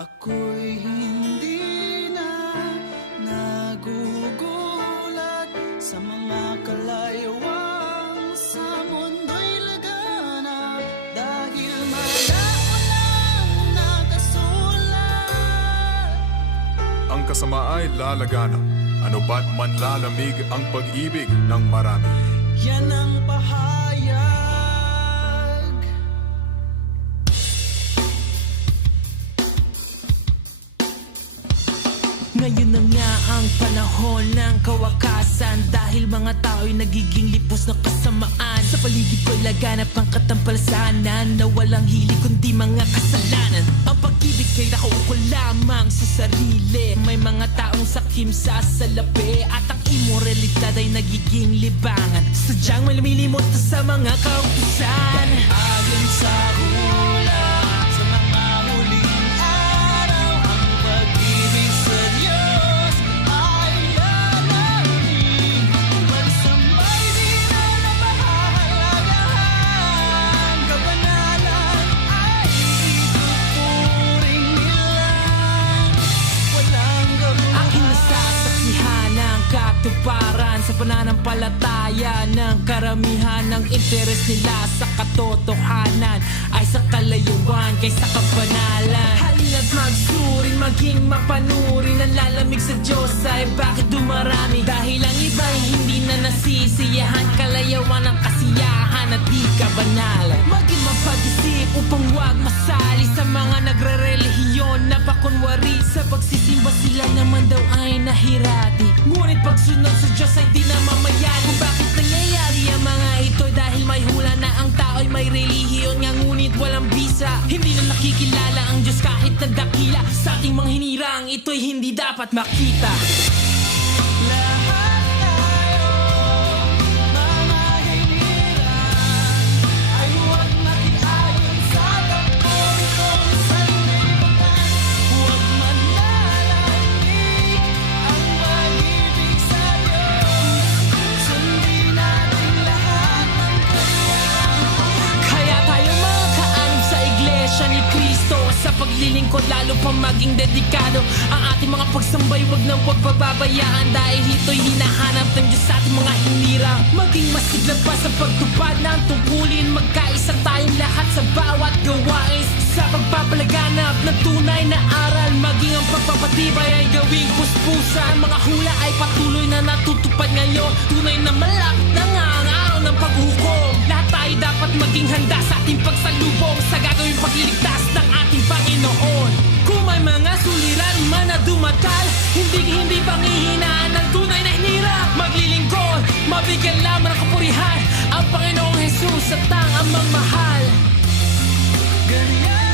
Ako'y hindi na nagugulat sa mga kalayawang sa mundo'y laganap, dahil malao lang nakasulat. Ang kasama ay lalaganap, ano ba't manlalamig ang pag-ibig ng marami. Yan ang pahayag. Ngayon na nga ang panahon ng kawakasan, dahil mga tao'y nagiging lipos ng kasamaan. Sa paligid ko'y laganap ang katampalasanan na walang hili kundi mga kasalanan. Ang pag-ibig kay nakaukol lamang sa sarili. May mga taong sakim sa salapi at ang imoralidad ay nagiging libangan. Sadyang may lumilimot sa mga kautusan. Ayon sa hula, sa mga huling araw, ang pag-ibig sa Diyos ay lalalim. Mansamay di na napahahalagahan, kabanalan ay ituturing nilang walang garuhan. Aking nasasaksihan ang katuparan sa pananampalataya ng karamihan ng interes nila sa katotohanan ay sa kalayuan kaysa kabanalan. Halina't magsuring, maging mapanuring. Ang lalamig sa Diyos ay bakit dumarami? Dahil ang iba'y hindi na nasisiyahan, kalayawan ng kasiyahan at di kabanalan. Maging mapag-isip upang huwag masali sa mga nagre-relihiyon na pakunwari. Sa pagsisimba sila naman daw ay nahirati, ngunit pagsunod sa Diyos ay di na mamayan. Kung bakit nangyayari ang mga ito, dahil may hula na ang tao'y may relihiyon nga ngunit walang bisa. Hindi na nakikilala ang Diyos kahit na dakila. Sa ating mga hinirang ito'y hindi dapat makita. Lahat tayo, mga hinirang, ay huwag makiayon sa takbo'y kung sanlibutan. Huwag manlalamig ang pag-ibig sa Diyos. Sundin natin lahat ng kanyang. Kaya tayo mga kaanib sa iglesia ni Cristo, sa paglilingkod lalo pa maging dedikado. Ang ating mga pagsambay wag na wag pababayaan, dahil ito'y hinahanap ng Diyos sa ating mga hinirang. Maging masigla pa sa pagtupad ng tungkulin, magkaisa tayong lahat sa bawat gawain. Sa pagpapalaganap ng tunay na aral, maging ang pagpapatibay ay gawing puspusan. Mga hula ay patuloy na natutupad ngayon, tunay na malapit na nga ang araw ng paghukom. Lahat tayo dapat maging handa sa ating pagsalubong sa gagawing pagliligtas ng ating Panginoon. Kung may mga suliranin man na dumatal, hindi panghihinaan ng tunay na hinirang. Maglilingkod, mabigyan lamang ng kapurihan ang Panginoong Jesus at ang Amang Mahal. Ganyan